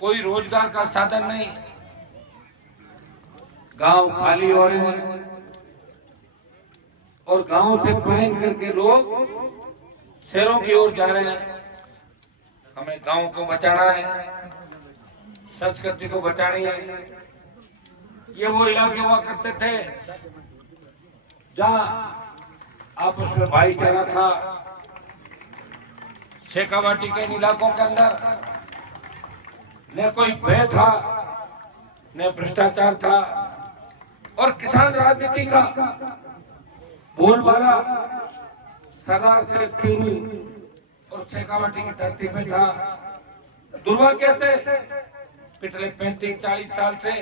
कोई रोजगार का साधन नहीं, गांव खाली हो रहे हैं और गांव से पलायन करके लोग शहरों की ओर जा रहे हैं। हमें गांव को बचाना है, संस्कृति को बचानी है। ये वो इलाके हुआ करते थे जहां आपस में भाईचारा था। शेखावाटी के इलाकों के अंदर न कोई भय था, न भ्रष्टाचार था, और किसान राजनीति का बोलबाला सरदार से चूरू और शेखावाटी की धरती पे था। दुर्भाग्य से पिछले 35-40 साल से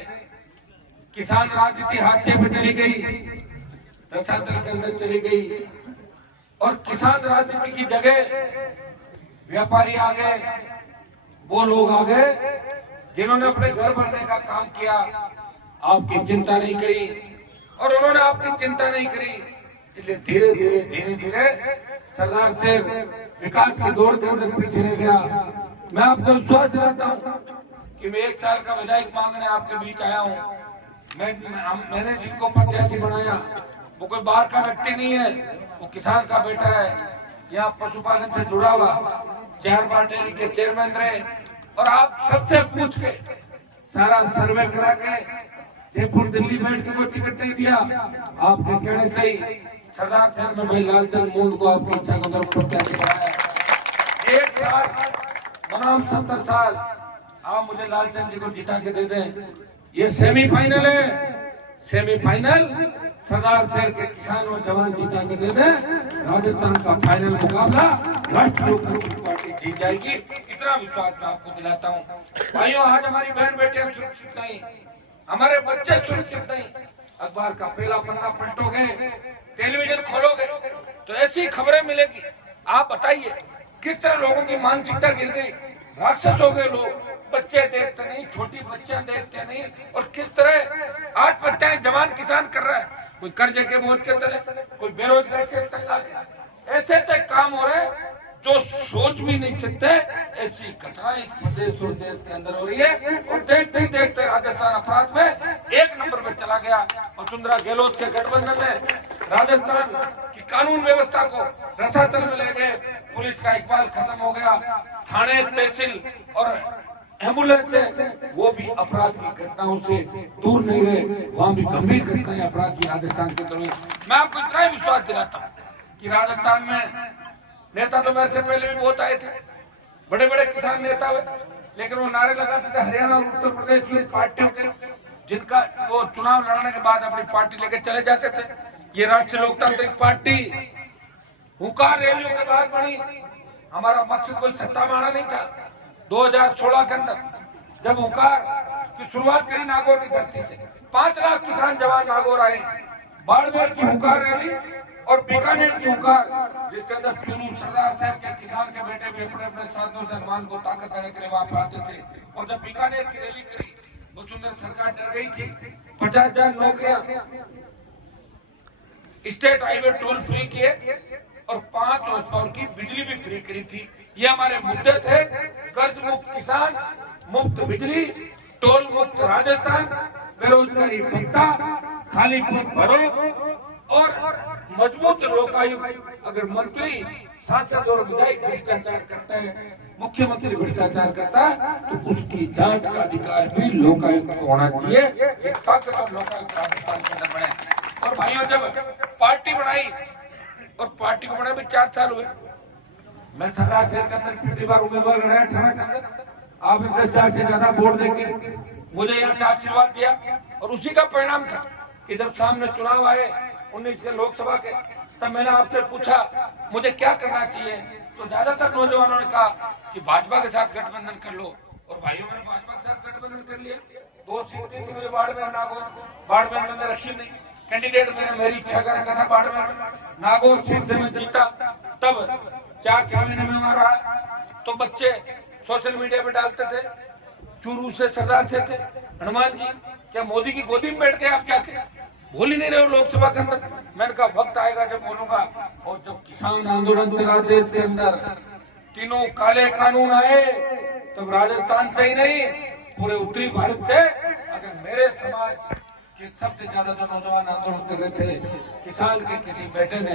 किसान राजनीति हाथ से चली गई, रसातल के अंदर चली गई, और किसान राजनीति की जगह व्यापारी आ गए, वो लोग आ गए जिन्होंने अपने घर भरने का काम किया, आपकी चिंता नहीं करी, और उन्होंने आपकी चिंता नहीं करी। इसलिए धीरे धीरे सरदार से विकास की दौड़ के अंदर पीछे रह गया। मैं आपको विश्वास दिलाता हूँ कि मैं 1 साल का विधायक मांगने आपके बीच आया हूँ। मैंने जिनको प्रत्याशी बनाया वो कोई बाहर का व्यक्ति नहीं है, वो किसान का बेटा है, यहाँ पशुपालन से जुड़ा हुआ, 4 बार डेयरी के चेयरमैन रहे, और आप सबसे पूछ के सारा सर्वे करा के जयपुर दिल्ली बैठ के कोई टिकट नहीं दिया। आपके कहने से ही सरदार साहब ने भाई लालचंद मूंद को आपकी इच्छा को तरफ प्रत्याशी बनाया। 1 साल बनाम 70 साल, आप मुझे लालचंद जी को जिता के दे दें। ये सेमीफाइनल है, सेमीफाइनल सरदार शहर के किसान और जवान जिता के दे दें। राजस्थान का फाइनल मुकाबला राष्ट्रीय लोकतांत्रिक पार्टी जीत जाएगी, इतना विश्वास मैं आपको दिलाता हूँ। भाइयों, आज हमारी बहन बेटियां सुरक्षित नहीं, हमारे बच्चे सुरक्षित नहीं। अखबार का पहला पन्ना पलटोगे, टेलीविजन खोलोगे तो ऐसी खबरें मिलेगी। आप बताइए किस तरह लोगों की मानसिकता गिर गई, राक्षस हो गए लोग। बच्चे देखते नहीं, छोटी बच्चियां देखते नहीं, और किस तरह आत्महत्याएं जवान किसान कर रहा है। कोई कर्जे के बोझ के तले, कोई बेरोजगार के तले, ऐसे ऐसे काम हो रहे जो सोच भी नहीं सकते। ऐसी घटनाएं प्रदेश और देश के अंदर हो रही है, और देखते ही देखते राजस्थान अपराध में 1 नंबर पे चला गया। वसुंधरा गहलोत के गठबंधन ने राजस्थान की कानून व्यवस्था को रसातल में ले गए। पुलिस का इकबाल खत्म हो गया, थाने, तहसील और एम्बुलेंस से वो भी अपराध की घटनाओं से दूर नहीं रहे। वहाँ भी गंभीर घटनाएं अपराध की राजस्थान के अंदर हुई। मैं आपको इतना ही विश्वास दिलाता हूँ कि राजस्थान में नेता तो मेरे से पहले भी बहुत आए थे, बड़े बड़े किसान नेता हुए, लेकिन वो नारे लगाते थे हरियाणा और उत्तर प्रदेश की पार्टियों के, जिनका वो चुनाव लड़ने के बाद अपनी पार्टी लेकर चले जाते थे। ये राष्ट्रीय लोकतांत्रिक पार्टी हुंकार रैलियों के बाद बनी। हमारा मकसद कोई सत्ता माना नहीं था। 2016 के अंदर जब हुंकार की शुरुआत करी नागौर की धरती से, 5 लाख किसान जवान नागौर आए। बाड़मेर की हुंकार रैली और बीकानेर की हुंकार, जिसके अंदर चूरू सरदार साहब के किसान के बेटे भी अपने अपने साधनों से हनुमान को ताकत देने के लिए वहां पर आते थे। और जब बीकानेर की रैली करी, वसुंधरा सरकार डर गई थी। 50,000 नौकरियां, स्टेट हाईवे टोल फ्री किए और 5 हॉर्स की बिजली भी फ्री करी थी। ये हमारे मुद्दे थे। कर्ज मुक्त किसान, मुक्त बिजली, टोल मुक्त राजस्थान, बेरोजगारी भत्ता, खाली पद भरो, और मजबूत लोकायुक्त। अगर मंत्री, सांसद और विधायक भ्रष्टाचार करते हैं, मुख्यमंत्री भ्रष्टाचार करता है, तो उसकी जांच का अधिकार भी लोकायुक्त को होना चाहिए। एक ताकतवर लोकायुक्त राजस्थान के अंदर बने। और भाइयों, जब पार्टी बनाई, और पार्टी को बने भी 4 साल हुए, मैं सरदार शहर के अंदर पिछली बार उम्मीदवार लड़ा 18 के अंदर, आपने 10,000 से ज्यादा वोट देके मुझे यहाँ से आशीर्वाद दिया। और उसी का परिणाम था कि जब सामने चुनाव आए 19 के लोकसभा के, तब मैंने आपसे पूछा मुझे क्या करना चाहिए, तो ज्यादातर नौजवानों ने कहा कि भाजपा के साथ गठबंधन कर लो। और भाइयों, मैंने भाजपा के साथ गठबंधन कर लिया। 2 सीटें थी मुझे बाड़मेर नागौर, बाड़मेर मैंने रखी नहीं, कैंडिडेट मैंने मेरी इच्छा का रखा था बाड़मेर, नागौर सीट से मैं जीता। तब 4-6 महीने में वहां रहा, तो बच्चे सोशल मीडिया पे डालते थे, चूरू से सरदार से थे, हनुमान जी क्या मोदी की गोदी में बैठ के आप क्या थे, बोल ही नहीं रहे हो लोकसभा के अंदर। मैंने कहा वक्त आएगा जब बोलूंगा। और जब किसान आंदोलन चला देश के अंदर, तीनों काले कानून आए, तब राजस्थान से ही नहीं पूरे उत्तरी भारत से अगर मेरे समाज के सबसे ज्यादा जो नौजवान आंदोलन कर रहे थे, किसान के किसी बेटे ने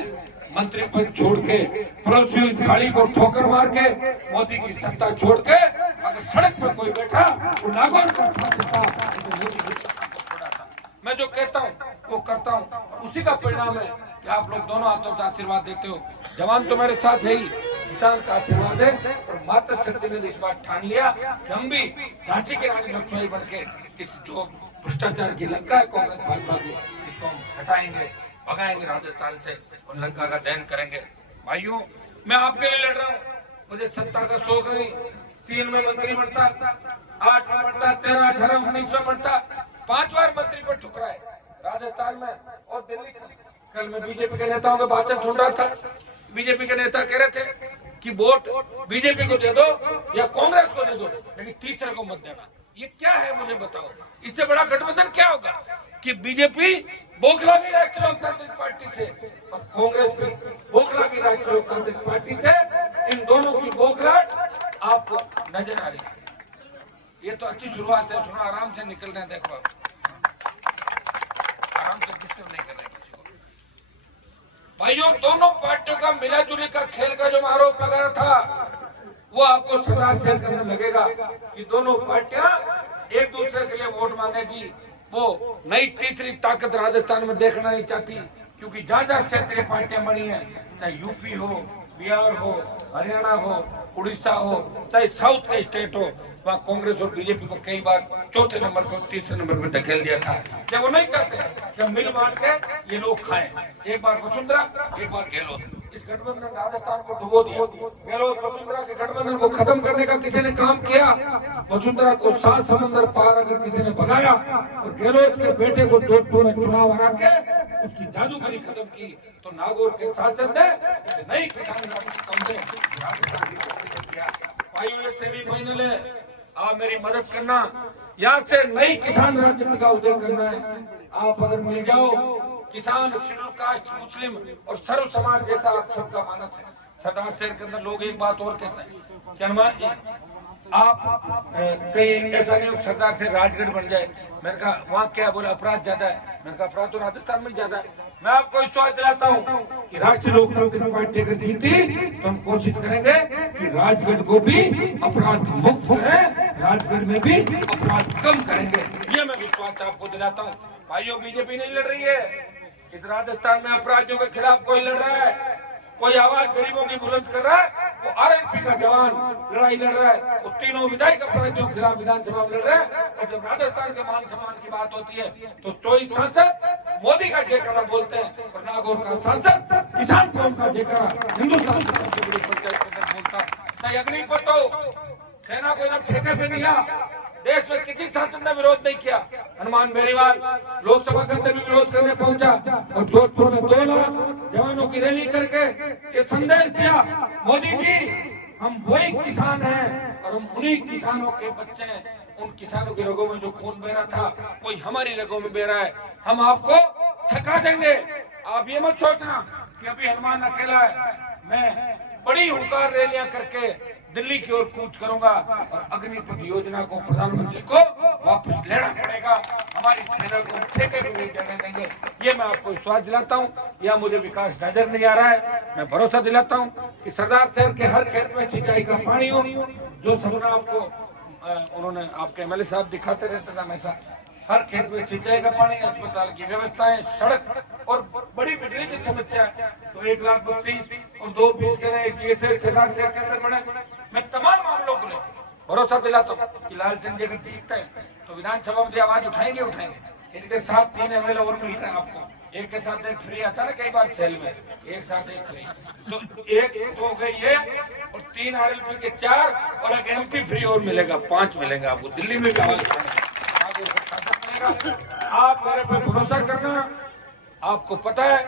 मंत्री पद छोड़ के पड़ोसी हुई थाली को ठोकर मार के मोदी की सत्ता छोड़ के अगर सड़क पर कोई बैठा वो नागौर का साथ देता तो मोदी की सत्ता को छोड़ा था। मैं जो कहता हूँ वो करता हूँ, उसी का परिणाम है कि आप लोग दोनों हाथों से आशीर्वाद देते हो। जवान तो मेरे साथ है ही, किसान का आशीर्वाद है और माता शक्ति ने इस बार ठान लिया कि हम भी झांसी की रानी लक्ष्मी बन के इस जो भ्रष्टाचार की लंका है कांग्रेस भाजपा की, इसको हम हटाएंगे, भगाएंगे राजस्थान से और लंका का दहन करेंगे। भाइयों, मैं आपके लिए लड़ रहा हूँ, मुझे सत्ता का शौक नहीं। 3 में मंत्री बनता, 8 में बनता, 13, 18, 19 में बनता, 5 बार मंत्री पर ठुकरा है राजस्थान में और दिल्ली। कल मैं बीजेपी के नेताओं के भाषण सुन रहा था, बीजेपी के नेता कह रहे थे कि वोट बीजेपी को दे दो या कांग्रेस को दे दो, लेकिन तीसरे को मत देना। ये क्या है मुझे बताओ, इससे बड़ा गठबंधन क्या होगा कि बीजेपी बौखला की राष्ट्रीय लोकतांत्रिक पार्टी से और कांग्रेस भी बौखला की राष्ट्रीय लोकतांत्रिक पार्टी से, इन दोनों की बौखलाहट आपको नजर आ रही है। ये तो अच्छी शुरुआत है, सुनो आराम से निकलना है, देखो आराम से डिस्टर्ब नहीं करना है किसी को। भाइयों, दोनों पार्टियों का मिला जुली का खेल का जो आरोप लगा रहा था वो आपको सरकार शेयर करने लगेगा कि दोनों पार्टियां एक दूसरे के लिए वोट मांगेगी। वो नई तीसरी ताकत राजस्थान में देखना नहीं चाहती, क्योंकि जहाँ जहाँ क्षेत्रीय पार्टियां बनी है, चाहे यूपी हो, बिहार हो, हरियाणा हो, उड़ीसा हो, चाहे साउथ के स्टेट हो, वहाँ कांग्रेस और बीजेपी को कई बार चौथे नंबर पर, तीसरे नंबर पर धकेल दिया था। जब वो नहीं करते, जब मिल बांट के ये लोग खाएं, एक बार वसुंधरा, एक बार गहलोत, इस गठबंधन राजस्थान को डुबो दिया। गहलोत वसुंधरा के गठबंधन को खत्म करने का किसी ने काम किया, वसुंधरा को 7 समंदर पार अगर किसी ने भगाया और गहलोत के बेटे को जोधपुर में चुनाव हरा के उसकी जादूगरी खत्म की, तो नागौर के सांसद ने नई किसान भाइयों ये सेमीफाइनल है, आप मेरी मदद करना, यहाँ से नई किसान राजनीति का उदय करना है। आप अगर मिल जाओ, किसान, शेड्यूल कास्ट, मुस्लिम और सर्व समाज जैसा आप सबका मानस है। सरदार शहर के अंदर लोग एक बात और कहते हैं कि हनुमान जी आप कहीं ऐसा नहीं हो सरदार से राजगढ़ बन जाए। मैंने कहा वहाँ क्या बोला, अपराध ज्यादा है। मैंने कहा अपराध तो राजस्थान में ज्यादा है। मैं आपको विश्वास दिलाता हूँ कि राष्ट्रीय लोकतांत्रिक पार्टी अगर जीती तो हम कोशिश करेंगे कि राजगढ़ को भी अपराध मुक्त करें, राजगढ़ में भी अपराध कम करेंगे। ये मैं विश्वास आपको दिलाता हूँ। भाइयों, बीजेपी नहीं लड़ रही है इस राजस्थान में, अपराधियों के खिलाफ कोई लड़ रहा है, कोई आवाज गरीबों की बुलंद कर रहा है। वो आरएसपी का जवान लड़ाई लड़ रहा है, वो तीनों विधायक अपराधियों के खिलाफ विधानसभा में लड़ रहे हैं। और जब राजस्थान के मान सम्मान की बात होती है तो 24 सांसद मोदी का जयकारा बोलते हैं और नागौर का सांसद किसान कौम का जयकारा हिंदुस्तान की सबसे बड़ी पंचायत के अंदर बोलता है। चाहे अग्निपथ हो, सेना को जब ठेके पे लिया, देश में किसी सांसद ने विरोध नहीं किया। हनुमान बेनीवाल लोकसभा के अंदर भी विरोध करने पहुंचा और जोधपुर में 2 लाख जवानों की रैली करके ये संदेश दिया, मोदी जी हम वही किसान हैं और हम उन्हीं किसानों के बच्चे हैं। उन किसानों के रगों में जो खून बह रहा था वही हमारी रगों में बह रहा है। हम आपको थका देंगे। आप ये मत सोचना कि अभी हनुमान अकेला है। मैं बड़ी हुंकार रैलियां करके दिल्ली की ओर कूच करूंगा और अग्निपथ योजना को प्रधानमंत्री को वापस लेना पड़ेगा। हमारी सेना को ठेके पे नहीं जाने देंगे। ये मैं आपको विश्वास दिलाता हूँ। यह मुझे विकास नजर नहीं आ रहा है। मैं भरोसा दिलाता हूँ कि सरदार शहर के हर खेत में सिंचाई का पानी हो, जो सपना आपको उन्होंने आपके एमएलए साहब दिखाते रहते थे हमेशा, हर खेत में सिंचाई का पानी, अस्पताल की व्यवस्थाएं, सड़क और बड़ी बिजली की समस्या है। तो 1,32,000 और 2 फीस के नए जीएसए सरदार शहर के अंदर बने। मैं तमाम मामलों को लेकर भरोसा दिलाता हूँ कि लालचंद जी अगर जीतते हैं तो विधानसभा में आवाज उठाएंगे। इनके साथ 3 एमएलए और मिल रहे हैं आपको। एक के साथ एक फ्री आता है ना कई बार सेल में, एक साथ एक फ्री, तो एक हो गई है और 3 आरएलपी के 4 और एक एमपी फ्री और मिलेगा, 5 मिलेगा आपको। दिल्ली में भी आवाज आप मेरे पे भरोसा करना। आपको पता है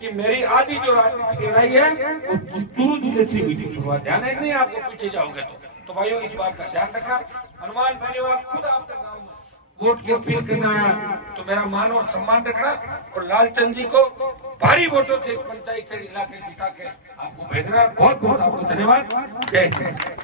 कि मेरी आधी जो राजनीतिक लड़ाई है वो चूरू जिले से हुई थी शुरुआत। ध्यान है नहीं, आपको पीछे जाओगे तो भाइयों इस बात का ध्यान रखना। हनुमान बेनीवाल खुद आपके गाँव में वोट की अपील करने आया, तो मेरा मान और सम्मान रखना और लालचंद जी को भारी वोटों से पंचायत से इलाके जिता के आपको भेजना। बहुत बहुत आपको धन्यवाद। जय हिंद।